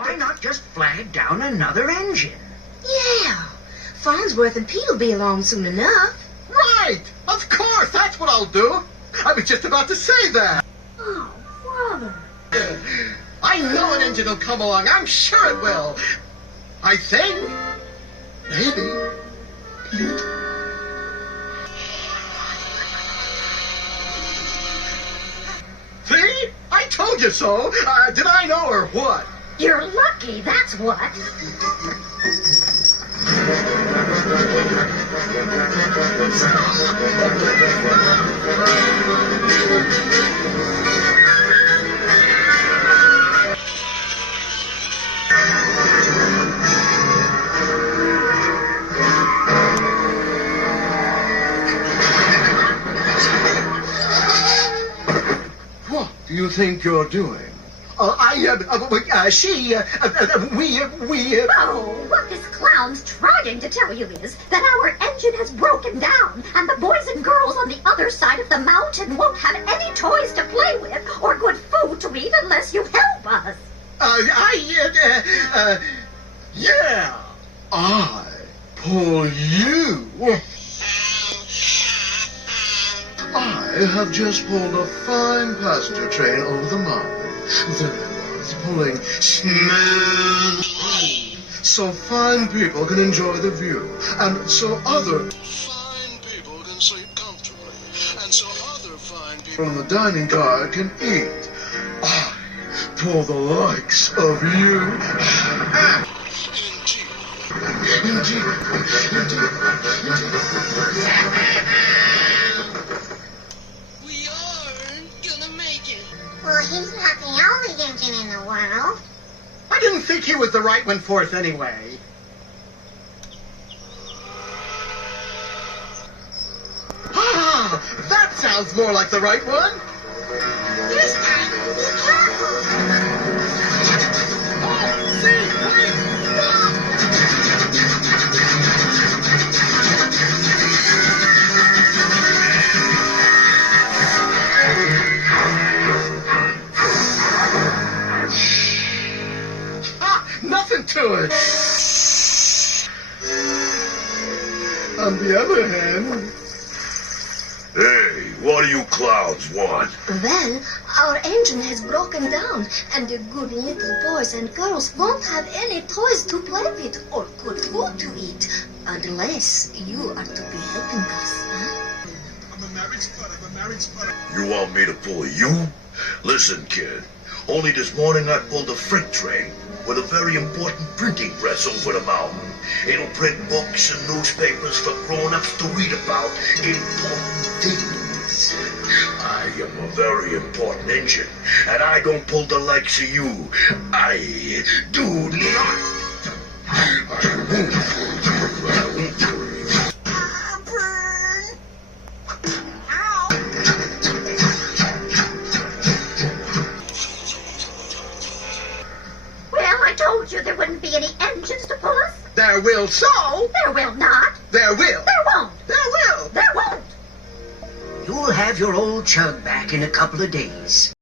Why not just flag down another engine? Yeah. Farnsworth and Pete will be along soon enough. Right! Of course, that's what I'll do. I was just about to say that. Oh, brother. I know an engine will come along. I'm sure it will. I think. Maybe. Pete. See? I told you so. Did I know or what? You're lucky, that's what. What do you think you're doing? We... Oh, what this clown's trying to tell you is that our engine has broken down, and the boys and girls on the other side of the mountain won't have any toys to play with or good food to eat unless you help us. Yeah. I pull you. I have just pulled a fine passenger train over the mountain. There I was pulling smooth, so fine people can enjoy the view, and so other fine people can sleep comfortably, and so other fine people in the dining car can eat. I pull the likes of you. Indeed. We aren't gonna make it. Well, he's not the only engine in the world. I didn't think he was the right one for us anyway. Ah, that sounds more like the right one. This time, be careful. Oh, see, wait, stop! Nothing to it. On the other hand... Hey, what do you clowns want? Well, our engine has broken down, and the good little boys and girls won't have any toys to play with or good food to eat, unless you are to be helping us, huh? I'm a married spud. You want me to pull you? Listen, kid. Only this morning I pulled a freight train with a very important printing press over the mountain. It'll print books and newspapers for grown-ups to read about important things. I am a very important engine, and I don't pull the likes of you. I do not. I won't pull you. I won't pull you. Well, I told you there wouldn't be any engines to pull us. There will so. There will not. There will. There won't. There will. There won't. You'll have your old chug back in a couple of days.